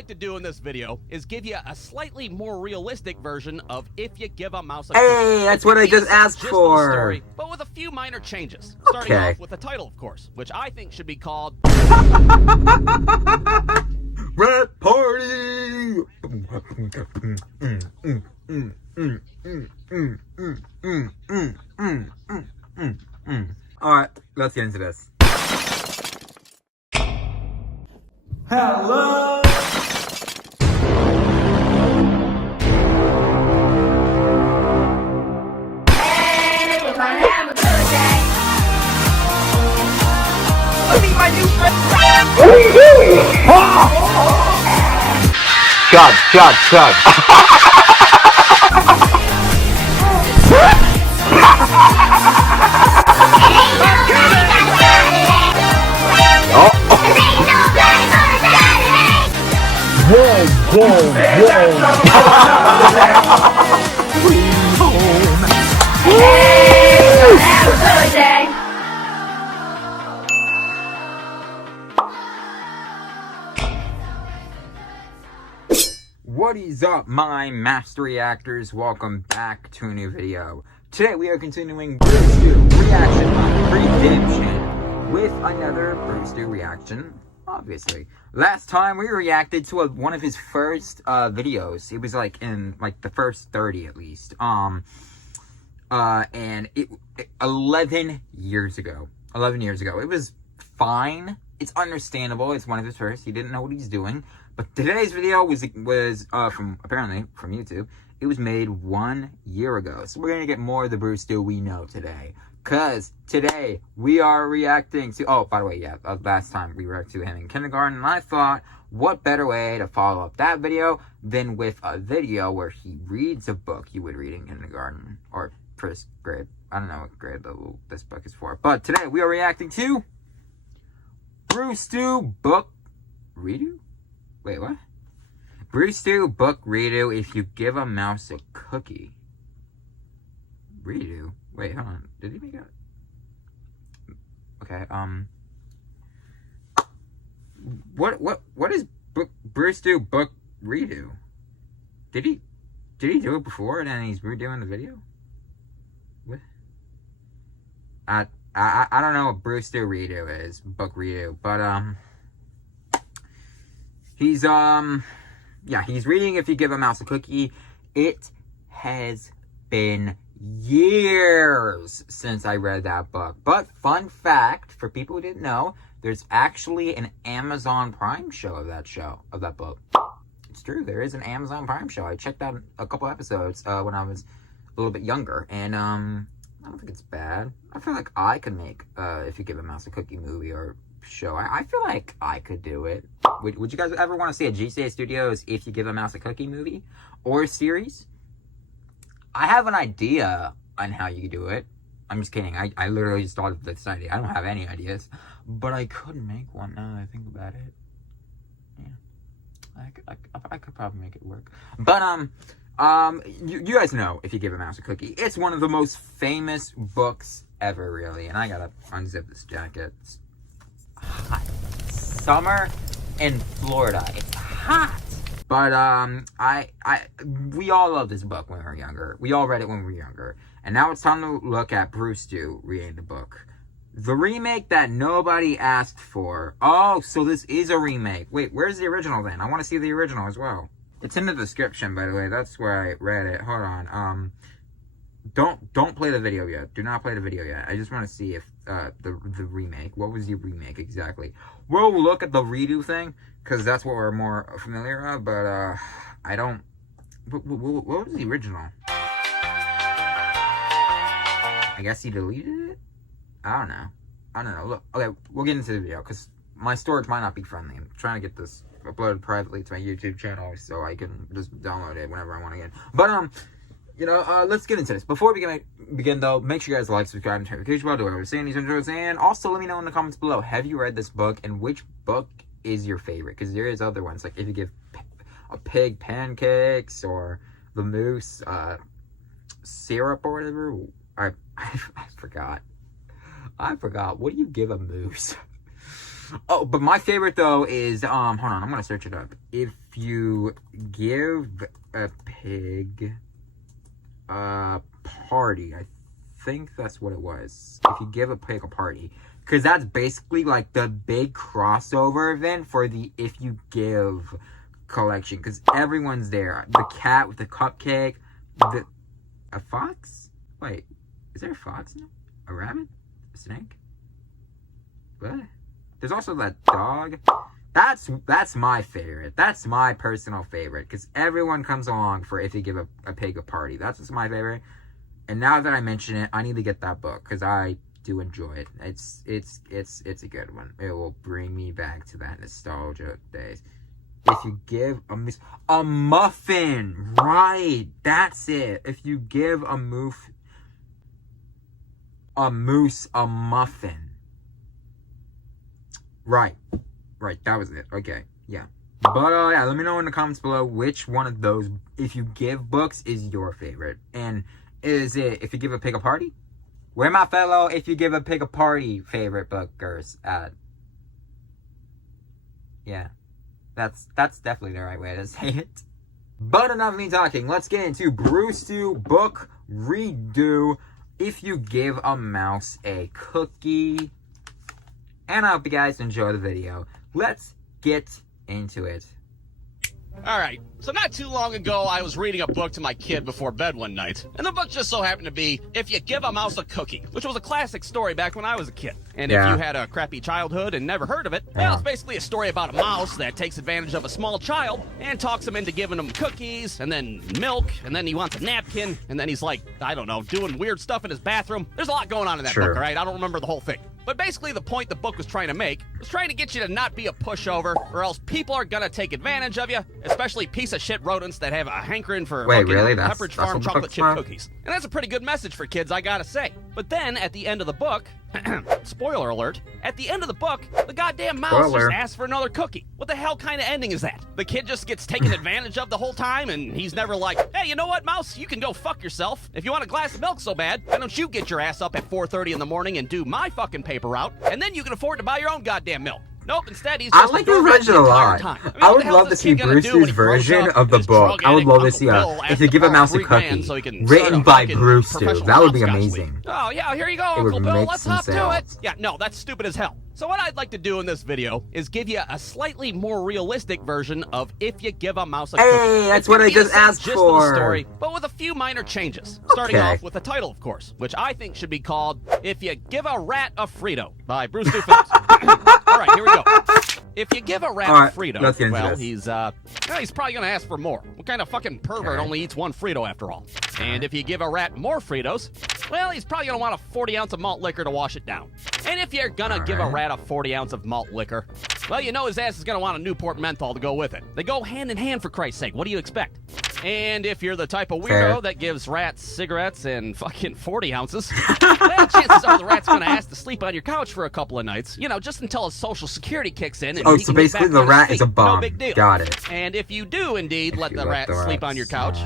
like to do in this video is give you a slightly more realistic version of If You Give a Mouse a Hey, Cookie. that's what I just asked for. Story, but with a few minor changes. Starting off with the title, of course, which I think should be called Red Party! Alright, let's get into this. Hello! Hey, we're gonna have a good day. Meet my new friend! What are you doing? Chug. What is up, my master reactors? Welcome back to a new video. Today we are continuing BrewStew reaction on Redemption with another BrewStew reaction, obviously. Last time we reacted to one of his first videos. It was like in like the first 30 at least. And it 11 years ago. 11 years ago. It was fine. It's understandable. It's one of his first. He didn't know what he's doing. But today's video was apparently from YouTube. It was made 1 year ago. So we're going to get more of the BrewStew we know today. Because today we are reacting to... Oh, by the way, yeah, last time we reacted to him in kindergarten. And I thought, what better way to follow up that video than with a video where he reads a book you would read in kindergarten. Or first grade. I don't know what grade level this book is for. But today we are reacting to... BrewStew Book... Redo? Wait, what? BrewStew Book Redo If You Give a Mouse a Cookie. Redo? Wait, hold on. Did he make it? Okay, what is BrewStew Book Redo? Did he do it before and then he's redoing the video? What? I don't know what BrewStew Redo is, Book Redo, but he's he's reading If You Give a Mouse a Cookie. It has been years since I read that book. But fun fact, for people who didn't know, there's actually an Amazon Prime show of that book. It's true, there is an Amazon Prime show. I checked out a couple episodes when I was a little bit younger, and I don't think it's bad. I feel like I could make If You Give a Mouse a Cookie movie or show. I feel like I could do it. Would you guys ever want to see a GCA Studios If You Give a Mouse a Cookie movie or series? I have an idea on how you do it. I'm just kidding. I literally just thought of this idea. I don't have any ideas, but I could make one now that I think about it. Yeah, I could probably make it work. But you guys know If You Give a Mouse a Cookie. It's one of the most famous books ever, really. And I gotta unzip this jacket. It's hot. Summer in Florida. It's hot. But we all loved this book when we were younger. We all read it when we were younger. And now it's time to look at BrewStew reading the book. The remake that nobody asked for. Oh, so this is a remake. Wait, where's the original then? I want to see the original as well. It's in the description, by the way. That's where I read it. Hold on. Don't play the video yet. Do not play the video yet. I just want to see if the remake. What was the remake exactly? We'll look at the redo thing because that's what we're more familiar with. But I don't. What was the original? I guess he deleted it. I don't know. Look, okay, we'll get into the video because my storage might not be friendly. I'm trying to get this uploaded privately to my YouTube channel so I can just download it whenever I want again. But let's get into this. Before we begin though, make sure you guys like, subscribe, and turn notification bell, do whatever you're saying these intros, and also let me know in the comments below, have you read this book and which book is your favorite? Because there is other ones, like If You Give a Pig Pancakes or the Moose syrup or whatever. I forgot. What do you give a moose? Oh, but my favorite though is hold on, I'm gonna search it up. If you give a pig a party, I think that's what it was. If you give a pig a party, because that's basically like the big crossover event for the If You Give collection, because everyone's there. The cat with the cupcake, a fox. Wait, is there a fox in it? A rabbit? A snake? What? There's also that dog. That's my favorite. That's my personal favorite, because everyone comes along for If You Give a Pig a Party. That's what's my favorite. And now that I mention it, I need to get that book, because I do enjoy it. It's a good one. It will bring me back to that nostalgia days. If you give a muffin, right? That's it. If you give a moose a muffin, right? That was it. Okay, yeah. But yeah, let me know in the comments below which one of those If You Give books is your favorite, and is it If You Give a Pig a Party? Where my fellow If You Give a Pig a Party favorite bookers at? Yeah. That's definitely the right way to say it. But enough of me talking. Let's get into BrewStew book redo. If You Give a Mouse a Cookie. And I hope you guys enjoy the video. Let's get into it. Alright, so not too long ago, I was reading a book to my kid before bed one night, and the book just so happened to be If You Give a Mouse a Cookie, which was a classic story back when I was a kid. And if you had a crappy childhood and never heard of it, well, it's basically a story about a mouse that takes advantage of a small child and talks him into giving him cookies, and then milk, and then he wants a napkin, and then he's like, I don't know, doing weird stuff in his bathroom. There's a lot going on in that book, alright? I don't remember the whole thing. But basically the point the book was trying to make was trying to get you to not be a pushover, or else people are gonna take advantage of you, especially piece of shit rodents that have a hankering for Pepperidge Farm chocolate chip cookies. And that's a pretty good message for kids, I gotta say. But then at the end of the book, spoiler alert, at the end of the book, the goddamn mouse just asks for another cookie. What the hell kind of ending is that? The kid just gets taken advantage of the whole time, and he's never like, hey, you know what, mouse? You can go fuck yourself. If you want a glass of milk so bad, why don't you get your ass up at 4:30 in the morning and do my fucking paper route, and then you can afford to buy your own goddamn milk. Nope, instead he's just I like the version a lot. I would love to see BrewStew's version of the book. I would love to see If You Give a Mouse a Cookie, written by BrewStew. That would be amazing. Oh yeah, here you go, Uncle Bill. Let's hop to it. Yeah, no, that's stupid as hell. So what I'd like to do in this video is give you a slightly more realistic version of If You Give a Mouse a Cookie. Hey, that's what I just asked for. The story, but with a few minor changes. Starting off with the title, of course, which I think should be called If You Give a Rat a Frito by BrewStewFilms. All right, here we go. If you give a rat a Frito, well, he's probably gonna ask for more. What kind of fucking pervert only eats one Frito after all? And if you give a rat more Fritos, well, he's probably gonna want a 40 ounce of malt liquor to wash it down. And if you're gonna give a rat a 40 ounce of malt liquor, well, you know his ass is gonna want a Newport menthol to go with it. They go hand in hand, for Christ's sake. What do you expect? And if you're the type of weirdo that gives rats cigarettes and fucking 40 ounces, well, chances are the rat's gonna ask to sleep on your couch for a couple of nights, you know, just until his social security kicks in. And so basically the rat is a bum. No big deal. Got it. And if you do indeed let the rat sleep on your couch,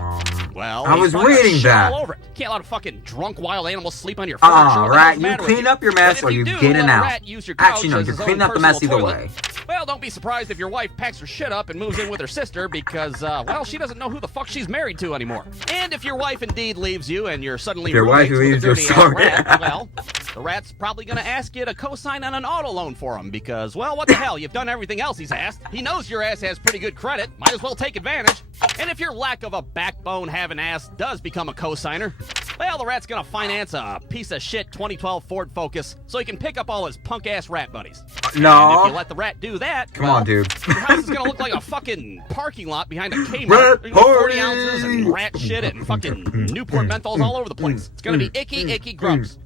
well, I was reading that. All over it. Can't let a fucking drunk wild animal sleep on your furniture. Rat, you clean up your mess or you get it out. Actually, no, you clean up the mess either way. Well, don't be surprised if your wife packs her shit up and moves in with her sister because, well, she doesn't know who the fuck she's married to anymore. And if your wife indeed leaves you and you're suddenly roommates with a dirty-ass rat, well, the rat's probably going to ask you to co-sign on an auto loan for him because, well, what the hell? You've done everything else he's asked. He knows your ass has pretty good credit. Might as well take advantage. And if your lack of a backbone having ass does become a co-signer, well, the rat's gonna finance a piece of shit 2012 Ford Focus so he can pick up all his punk-ass rat buddies. No. And if you let the rat do that, come on, dude. Your house is gonna look like a fucking parking lot behind a Kmart. 40 ounces and rat shit and fucking Newport menthols all over the place. It's gonna be icky gross.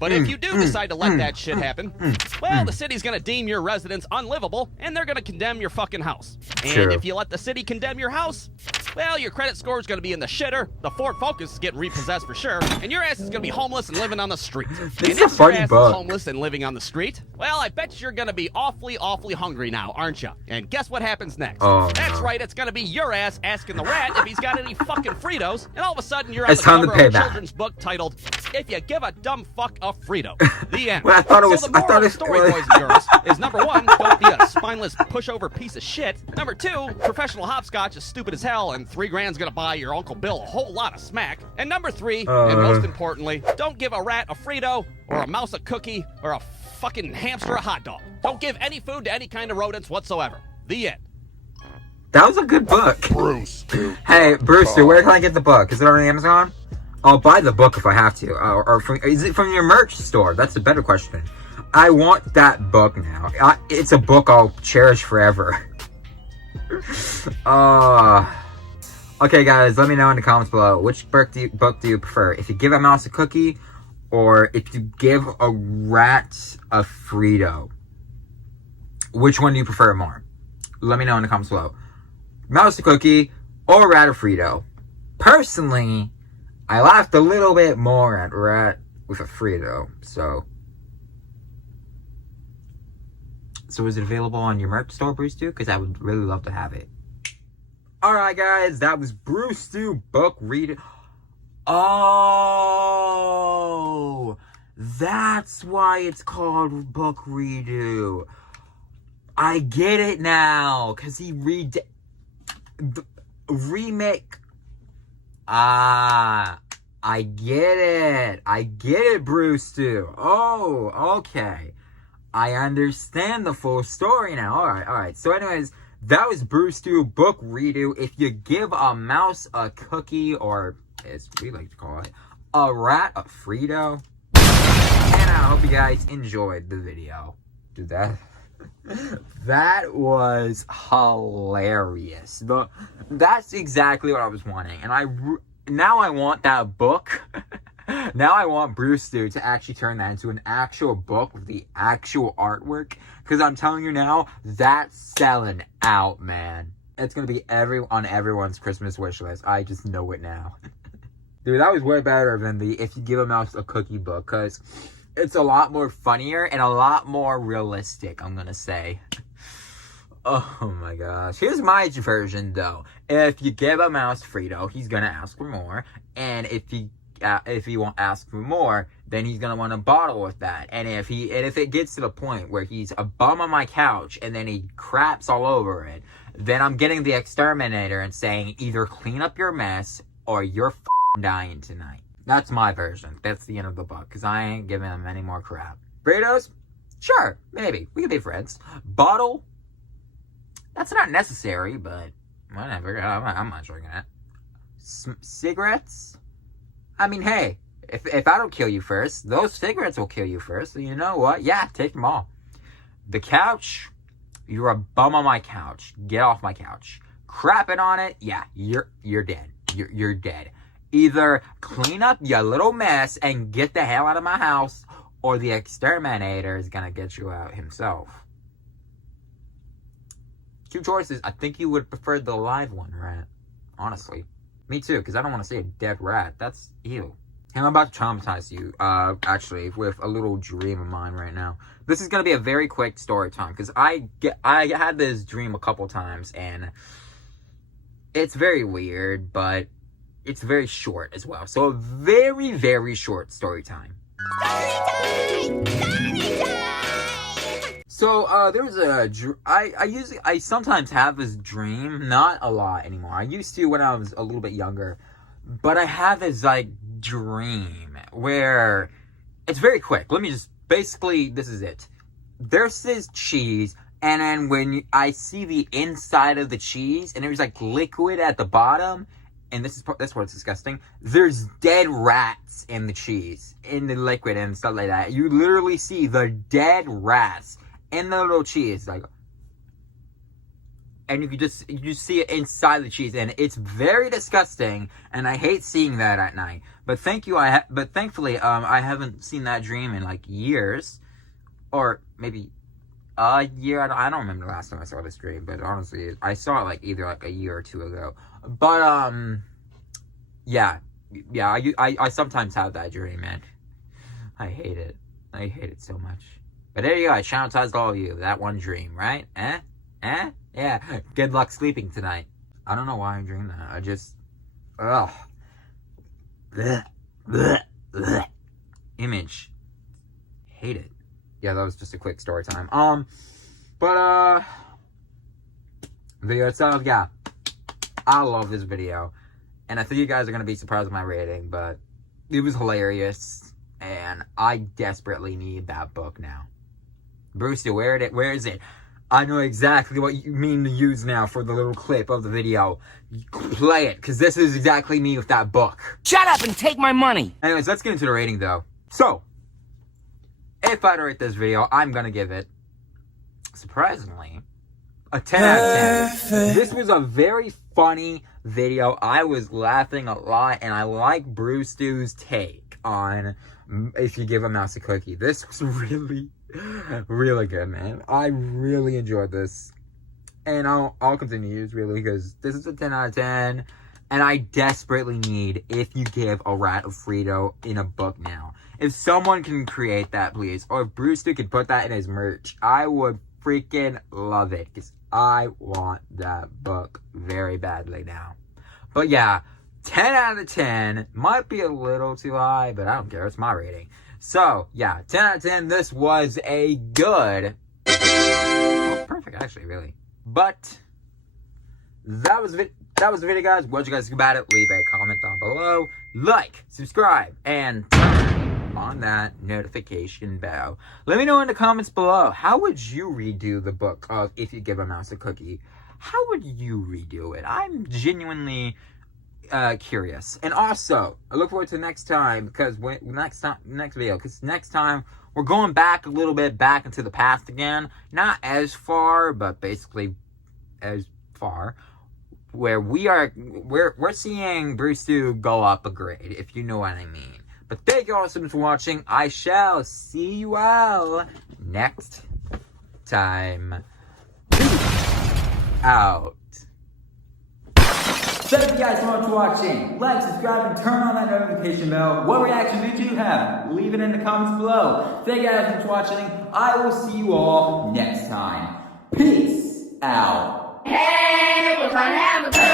But if you do decide to let that shit happen, well, the city's gonna deem your residence unlivable and they're gonna condemn your fucking house. And if you let the city condemn your house, well, your credit score is going to be in the shitter, the Ford Focus is getting repossessed for sure, and your ass is going to be homeless and living on the street. This is a funny book. Homeless and living on the street, well, I bet you're going to be awfully hungry now, aren't you? And guess what happens next? That's right, it's going to be your ass asking the rat if he's got any fucking Fritos, and all of a sudden you're on the cover of a children's book titled, if you give a dumb fuck a Frito. The end. Well, I thought it was. So the moral of the story, boys and girls, is number 1, don't be a spineless pushover piece of shit. Number 2, professional hopscotch is stupid as hell, and $3 grand's gonna buy your Uncle Bill a whole lot of smack. And number 3, and most importantly, don't give a rat a Frito, or a mouse a cookie, or a fucking hamster a hot dog. Don't give any food to any kind of rodents whatsoever. The end. That was a good book. BrewStew. Hey, BrewStew, where can I get the book? Is it on Amazon? I'll buy the book if I have to. Is it from your merch store? That's a better question. I want that book now. It's a book I'll cherish forever. Okay, guys, let me know in the comments below. Which book do you prefer? If you give a mouse a cookie, or if you give a rat a Frito? Which one do you prefer more? Let me know in the comments below. Mouse a cookie or rat a Frito? Personally, I laughed a little bit more at rat with a Frito, so is it available on your merch store, BrewStew? Because I would really love to have it. Alright, guys, that was BrewStew book reading. Oh, that's why it's called book redo. I get it now, because he remake. I get it. BrewStew. Oh, okay. I understand the full story now. Alright. So anyways, that was BrewStew book redo. If you give a mouse a cookie, or as we like to call it, a rat a Frito. And I hope you guys enjoyed the video. Dude, that was hilarious. That's exactly what I was wanting. And now I want that book. Now I want BrewStew to actually turn that into an actual book with the actual artwork. Because I'm telling you now, that's selling out, man. It's going to be on everyone's Christmas wish list. I just know it now. Dude, that was way better than the If You Give a Mouse a Cookie book. Because it's a lot more funnier and a lot more realistic, I'm going to say. Oh my gosh. Here's my version, though. If you give a mouse Frito, he's going to ask for more. And if he won't ask for more, then he's gonna want a bottle with that. And if it gets to the point where he's a bum on my couch and then he craps all over it, then I'm getting the exterminator and saying, either clean up your mess or you're dying tonight. That's my version. That's the end of the book, because I ain't giving him any more crap. Fritos? Sure, maybe. We can be friends. Bottle? That's not necessary, but whatever. I'm not drinking it. Cigarettes? I mean, hey, if I don't kill you first, those cigarettes will kill you first. So you know what? Yeah, take them all. The couch, you're a bum on my couch. Get off my couch. Crapping on it, yeah, you're dead. You're dead. Either clean up your little mess and get the hell out of my house, or the exterminator is gonna get you out himself. 2 choices. I think you would prefer the live one, right? Honestly. Me too, because I don't want to see a dead rat. That's ew. And I'm about to traumatize you, actually, with a little dream of mine right now. This is going to be a very quick story time, because I had this dream a couple times, and it's very weird, but it's very short as well. So a very, very short story time. So, there was I sometimes have this dream, not a lot anymore. I used to when I was a little bit younger, but I have this, like, dream where it's very quick. Basically, this is it. There's this cheese, and then I see the inside of the cheese, and there's, like, liquid at the bottom, and that's what's disgusting. There's dead rats in the cheese, in the liquid and stuff like that. You literally see the dead rats in the little cheese, like, and you just see it inside the cheese, and it's very disgusting, and I hate seeing that at night. But thankfully, I haven't seen that dream in, like, years, or maybe a year. I don't remember the last time I saw this dream, but honestly, I saw it, like, either, like, a year or 2 ago. But yeah, I sometimes have that dream, man. I hate it so much. But there you go, I traumatized all of you. That one dream, right? Eh? Yeah. Good luck sleeping tonight. I don't know why I dreamed that. I just... Ugh. Blech. Blech. Blech. image. Hate it. Yeah, that was just a quick story time. But video itself, yeah. I love this video. And I think you guys are going to be surprised with my rating, but it was hilarious. And I desperately need that book now. BrewStew, where is it? I know exactly what you mean to use now for the little clip of the video. Play it, because this is exactly me with that book. Shut up and take my money! Anyways, let's get into the rating, though. So, if I had to rate this video, I'm going to give it, surprisingly, a 10 out of 10. This was a very funny video. I was laughing a lot, and I like BrewStew's take on if you give a mouse a cookie. This was really, really good, man. I really enjoyed this. And I'll continue to use, really, because this is a 10 out of 10. And I desperately need if you give a rat of Frito in a book now. If someone can create that, please. Or if BrewStew could put that in his merch, I would freaking love it. Because I want that book very badly now. But yeah, 10 out of 10. Might be a little too high, but I don't care. It's my rating. So, yeah, 10 out of 10. This was a good... well, perfect, actually, really. But that was the video, guys. What did you guys think about it? Leave a comment down below. Like, subscribe, and turn on that notification bell. Let me know in the comments below. How would you redo the book of If You Give a Mouse a Cookie? How would you redo it? I'm genuinely curious. And also, I look forward to next time, because next video, because next time we're going back a little bit back into the past again. Not as far, but basically as far, where we're seeing BrewStew go up a grade, if you know what I mean. But thank you all so much for watching. I shall see you all next time. Peace out. Thank you guys so much for watching. Like, subscribe, and turn on that notification bell. What reaction did you have? Leave it in the comments below. Thank you guys so much for watching. I will see you all next time. Peace out. Hey, we're gonna have a good